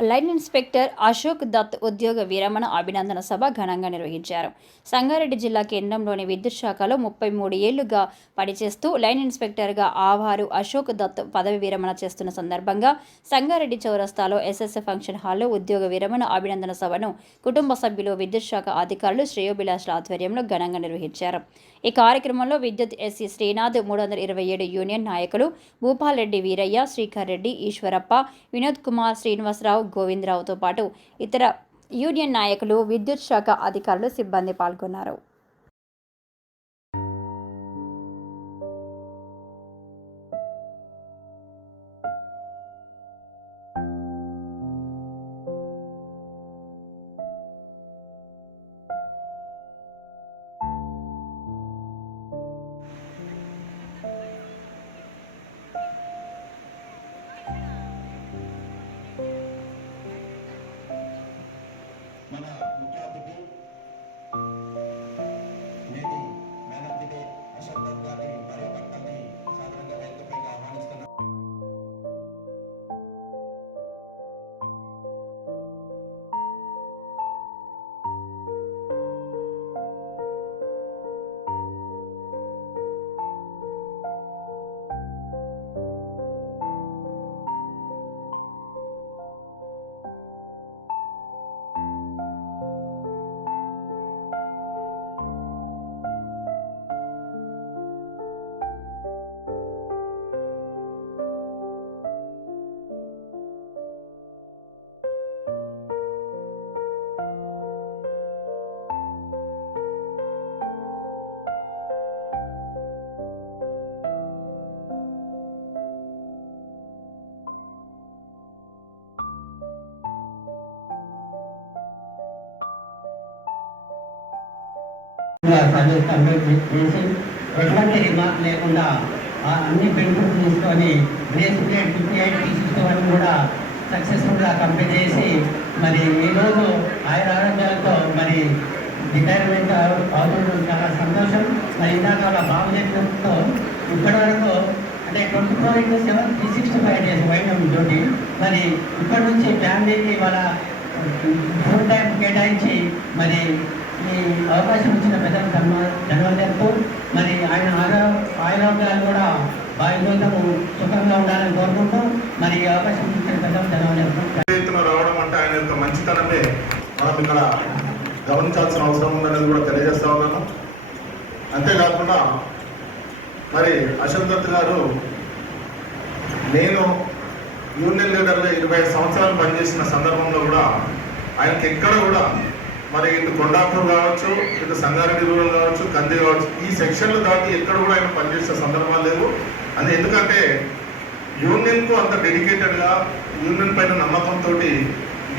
Line inspector Ashok Dutt ఉద్యోగ విరమణ అభినందన సభ ఘనంగా నిర్వహించారు. సంగారెడ్డి జిల్లా కేంద్రంలోని విద్యుత్ శాఖలో ముప్పై మూడు ఏళ్ళుగా పనిచేస్తూ లైన్ ఇన్స్పెక్టర్గా ఆవారు అశోక్ దత్ పదవి విరమణ చేస్తున్న సందర్భంగా సంగారెడ్డి చౌరస్తాలో ఎస్ఎస్ఎ ఫంక్షన్ హాల్లో ఉద్యోగ విరమణ అభినందన సభను కుటుంబ సభ్యులు విద్యుత్ శాఖ అధికారులు శ్రేయోభిలాషుల ఆధ్వర్యంలో ఘనంగా నిర్వహించారు. ఈ కార్యక్రమంలో విద్యుత్ ఎస్సీ శ్రీనాథ్ మూడు వందల ఇరవై ఏడు యూనియన్ నాయకులు భూపాల్రెడ్డి వీరయ్య శ్రీకర్ రెడ్డి ఈశ్వరప్ప వినోద్ కుమార్ శ్రీనివాసరావు గోవిందరావుతో పాటు ఇతర యూనియన్ నాయకులు విద్యుత్ శాఖ అధికారులు సిబ్బంది పాల్గొన్నారు. మన సర్వీస్ కంప్లీట్ చేసి ఎటువంటి రిమార్క్ లేకుండా ఆ అన్ని బెనిఫిట్స్ తీసుకొని గ్రేస్ ఫిఫ్టీ ఎయిట్ సిక్స్టీ కూడా సక్సెస్ఫుల్గా కంప్లీట్ చేసి మరి ఈరోజు ఆయన ఆరోగ్యాలతో మరి రిటైర్మెంట్ అవుతుండడం చాలా సంతోషం మరి ఇందాక వాళ్ళ బాబు చెప్పినతో ఇప్పటి వరకు అంటే twenty four into seven three sixty five days వైద్యం డ్యూటీ మరి ఇప్పటి నుంచి ఫ్యామిలీకి వాళ్ళ ఫుల్ టైం కేటాయించి మరి ఈ అవకాశం ఇచ్చిన పెద్దలకు ధన్యవాదాలు ధన్యవాదాలు మరి ఆయన ఆరో కూడా బాధ్యతము సుఖంగా ఉండాలని కోరుకుంటూ మరి ఈ అవకాశం ఇచ్చిన పెద్దలకు ధన్యవాదాలు రావడం అంటే ఆయన యొక్క మంచితనమే. మనం ఇక్కడ గమనించాల్సిన అవసరం ఉందనేది కూడా తెలియజేస్తా ఉన్నాను. అంతేకాకుండా మరి అశోక్ గారు నేను యూనియన్ లీడర్లో ఇరవై ఐదు సంవత్సరాలు పనిచేసిన సందర్భంలో కూడా ఆయనకి ఎక్కడ కూడా మరి ఇటు కొండాపూర్ కావచ్చు ఇటు సంగారెడ్డి రూరల్ కావచ్చు కంది కావచ్చు ఈ సెక్షన్లు దాటి ఎక్కడ కూడా ఆయన పనిచేసే సందర్భాలు లేవు. అది ఎందుకంటే యూనియన్కు అంత డెడికేటెడ్గా యూనియన్ పైన నమ్మకంతో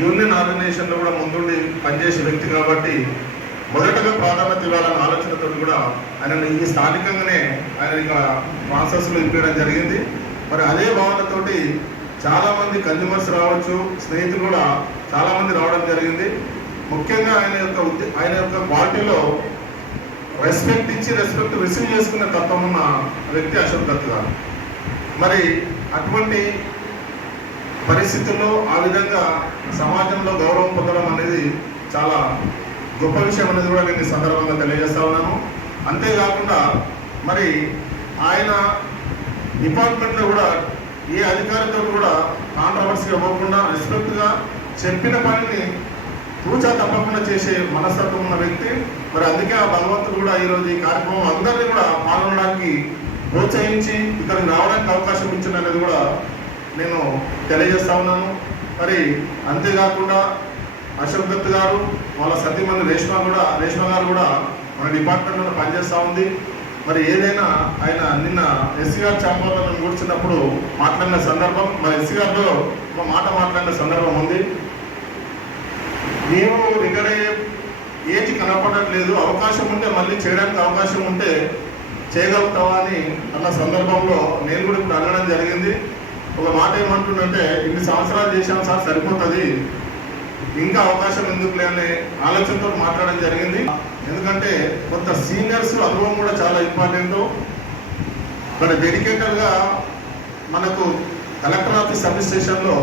యూనియన్ ఆర్గనైజేషన్లో కూడా ముందుండి పనిచేసే వ్యక్తి కాబట్టి మొదటగా ప్రాధాన్యత ఇవ్వాలన్న ఆలోచనతో కూడా ఆయన ఈ స్థానికంగానే ఆయన ఇక ప్రాసెస్లో ఇప్పించడం జరిగింది. మరి అదే భావనతోటి చాలామంది కన్జ్యూమర్స్ రావచ్చు స్నేహితులు కూడా చాలామంది రావడం జరిగింది. ముఖ్యంగా ఆయన యొక్క ఆయన యొక్క బాడీలో రెస్పెక్ట్ ఇచ్చి రెస్పెక్ట్ రిసీవ్ చేసుకునే తత్వం ఉన్న వ్యక్తి అశోక్ దత్ గారు. మరి అటువంటి పరిస్థితుల్లో ఆ విధంగా సమాజంలో గౌరవం పొందడం అనేది చాలా గొప్ప విషయం అనేది కూడా నేను సందర్భంగా తెలియజేస్తా ఉన్నాను. అంతేకాకుండా మరి ఆయన డిపార్ట్మెంట్లో కూడా ఏ అధికారితో కూడా కాంట్రవర్సీ ఇవ్వకుండా రెస్పెక్ట్గా చెప్పిన పనిని తూచా తప్పకుండా చేసే మనస్తత్వం ఉన్న వ్యక్తి మరి అందుకే ఆ భగవంతుడు కూడా ఈరోజు ఈ కార్యక్రమం అందరినీ కూడా పాల్గొనడానికి ప్రోత్సహించి ఇక్కడికి రావడానికి అవకాశం ఇచ్చిన అనేది కూడా నేను తెలియజేస్తా ఉన్నాను. మరి అంతేకాకుండా అశోక్ దత్ గారు వాళ్ళ సతీమణి రేష్మ కూడా రేష్మ గారు కూడా మన డిపార్ట్మెంట్లో పనిచేస్తూ ఉంది. మరి ఏదైనా ఆయన నిన్న ఎస్సీ గారు ఛాంబర్లో కూర్చున్నప్పుడు మాట్లాడిన సందర్భం మరి ఎస్సీ గారితో ఒక మాట మాట్లాడిన సందర్భం ఉంది. నీవు రిటైర్ అయ్యే ఏజ్ కనపడట్లేదు అవకాశం ఉంటే మళ్ళీ చేయడానికి అవకాశం ఉంటే చేయగలుగుతావా అని అన్న సందర్భంలో నేను కూడా ఇప్పుడు అడగడం జరిగింది. ఒక మాట ఏమంటుందంటే ఇన్ని సంవత్సరాలు చేశాను సార్ సరిపోతుంది. ఇంకా అవకాశం ఎందుకు లేని ఆలోచనతో మాట్లాడడం జరిగింది. ఎందుకంటే కొంత సీనియర్స్ అనుభవం కూడా చాలా ఇంపార్టెంట్. మన డెడికేటెడ్గా మనకు కలెక్టర్ ఆఫీస్ సబ్ స్టేషన్లో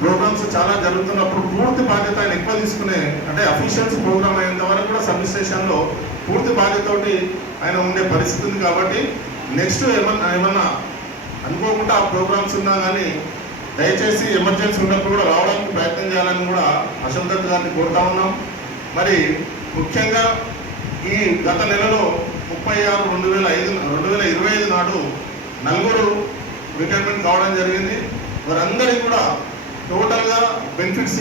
ప్రోగ్రామ్స్ చాలా జరుగుతున్నప్పుడు పూర్తి బాధ్యత ఆయన ఎక్కువ తీసుకునే అంటే అఫీషియల్స్ ప్రోగ్రామ్ అయ్యేంత వరకు కూడా సబ్ స్టేషన్లో పూర్తి బాధ్యతతోటి ఆయన ఉండే పరిస్థితి ఉంది కాబట్టి నెక్స్ట్ ఏమన్నా ఏమన్నా అనుకోకుండా ఆ ప్రోగ్రామ్స్ ఉన్నా కానీ దయచేసి ఎమర్జెన్సీ ఉన్నప్పుడు కూడా రావడానికి ప్రయత్నం చేయాలని కూడా అశోక్ దత్ గారిని కోరుతా ఉన్నాం. మరి ముఖ్యంగా ఈ గత నెలలో ముప్పై ఆరు రెండు వేల ఐదు రెండు వేల ఇరవై ఐదు నాడు నలుగురు రిటైర్మెంట్ కావడం జరిగింది. వారందరికీ కూడా టోటల్గా బెనిఫిట్స్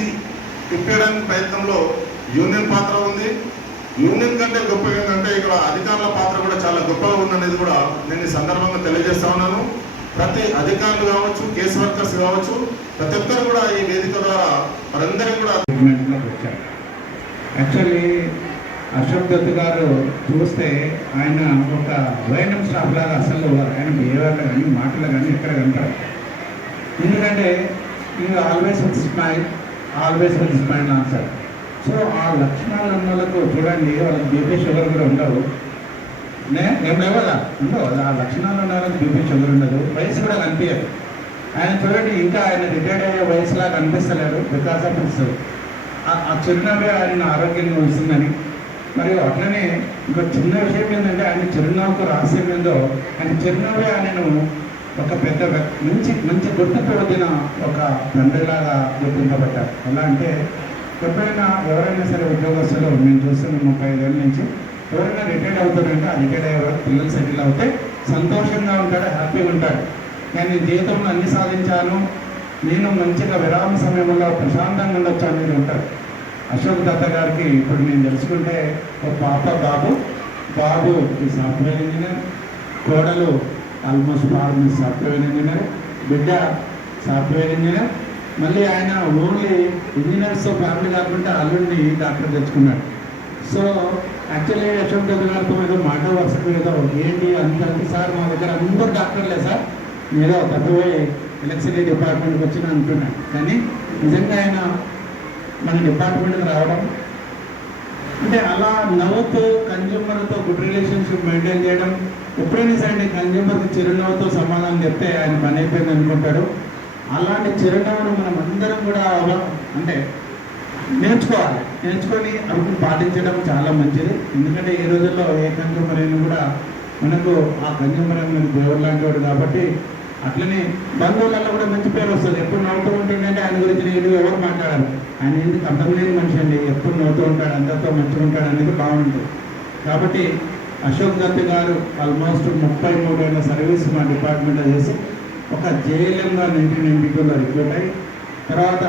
ఇప్పించడానికి ప్రయత్నంలో యూనియన్ పాత్ర ఉంది. యూనియన్ కంటే గొప్ప ఏంటంటే ఇక్కడ అధికారుల పాత్ర కూడా చాలా గొప్పగా ఉందనేది కూడా నేను ఈ సందర్భంగా తెలియజేస్తా ఉన్నాను. ప్రతి అధికారులు కావచ్చు కేసు వర్కర్స్ కావచ్చు ప్రతి ఒక్కరు కూడా ఈ వేదిక ద్వారా వారందరికీ కూడా వచ్చారు. యాక్చువల్లీ అశోక్ దత్ గారు చూస్తే ఆయన ఒక వైనం స్టాఫ్ లాగా అసలు ఆయన బిహేవియర్లో కానీ మాటలు కానీ ఎక్కడ కనపడదు ఎందుకంటే you always with smile always with smile answer so ఆ లక్షణాలు ఉన్న వాళ్ళకు చూడండి వాళ్ళకి బీపీ షుగర్ కూడా ఉండవు. నే ఏం లేవు కదా ఉండవు. ఆ లక్షణాలు ఉన్న వాళ్ళకి బీపీ షుగర్ ఉండదు. వయసు కూడా కనిపించదు. ఆయన చూడండి ఇంకా ఆయన రిటైర్డ్ అయ్యే వయసులా కనిపిస్తలేరు బికాస్ ఆఫ్ హిస్ ఆ చిరునవ్వే ఆయన ఆరోగ్యంగా ఉంటుందని మరియు అట్లనే ఇంకో చిన్న విషయం ఏంటంటే ఆయన చిరునవ్వుకు రహస్యం ఏందో ఆయన చిరునవ్వే ఆయనను ఒక పెద్ద మంచి మంచి గుర్తింపు పొందిన ఒక తండ్రిలాగా గుర్తింపబడ్డారు. ఎలా అంటే ఎప్పుడైనా ఎవరైనా సరే ఉద్యోగస్తులు మేము చూస్తున్న ముప్పై ఐదేళ్ళ నుంచి ఎవరైనా రిటైర్డ్ అవుతారంటే ఆ రిటైర్డ్ అయ్యే వరకు పిల్లలు సెటిల్ అవుతే సంతోషంగా ఉంటాడు హ్యాపీగా ఉంటాడు నేను జీవితంలో అన్ని సాధించాను. నేను మంచిగా విరామ సమయంలో ప్రశాంతంగా ఉండొచ్చు అనేది ఉంటారు. అశోక్ దత్త గారికి ఇప్పుడు నేను తెలుసుకుంటే ఒక పాప బాబు బాబు ఈ సాఫ్ట్వేర్ ఇంజనీర్ కోడలు ఆల్మోస్ట్ ఫార్మ్ సాఫ్ట్వేర్ ఇంజనీర్ బిడ్డ సాఫ్ట్వేర్ ఇంజనీర్. మళ్ళీ ఆయన ఓన్లీ ఇంజనీర్స్ ఫ్యామిలీ కాకుండా అల్లుడిని డాక్టర్ తెచ్చుకున్నాడు. సో యాక్చువల్లీ అశోక్ రెడ్డి గారితో ఏదో మాట వరుసకు ఏదో ఏంటి అంత సార్ మా దగ్గర అందరూ డాక్టర్లే సార్. ఏదో తప్పిపోయి ఎలక్ట్రిసిటీ డిపార్ట్మెంట్కి వచ్చిన అనుకున్నాను కానీ నిజంగా ఆయన మన డిపార్ట్మెంట్కి రావడం అంటే అలా నవ్వుతూ కన్జ్యూమర్తో గుడ్ రిలేషన్షిప్ మెయింటైన్ చేయడం ఎప్పుడైనా సరే కన్జ్యూమర్కి చిరునవ్వుతో సమాధానం చెప్తే ఆయన పని అయిపోయింది అనుకుంటాడు. అలాంటి చిరునవ్వును మనం అందరం కూడా అంటే నేర్చుకోవాలి. నేర్చుకొని అవి పాటించడం చాలా మంచిది. ఎందుకంటే ఈ రోజుల్లో ఏ కన్జ్యూమర్ అయినా కూడా మనకు ఆ కన్జ్యూమర్ అనేది దేవుడు లాంటి వాడు కాబట్టి అట్లనే బంధువులలో కూడా మంచి పేరు వస్తుంది. ఎప్పుడు నవ్వుతూ ఉంటుందంటే ఆయన గురించి నేను ఎవరు మాట్లాడాలి ఆయన ఎందుకు అర్థం లేని మనిషి అండి. ఎప్పుడు నవ్వుతూ ఉంటాడు అందరితో మంచిగా ఉంటాడు అనేది బాగుంటుంది. కాబట్టి అశోక్ దత్ గారు ఆల్మోస్ట్ ముప్పై మూడేళ్ళ సర్వీస్ మా డిపార్ట్మెంట్లో చేసి ఒక జేఎల్ఎంగా నైన్టీన్ నైన్టీ టూలో రిక్రూట్ అయ్యి తర్వాత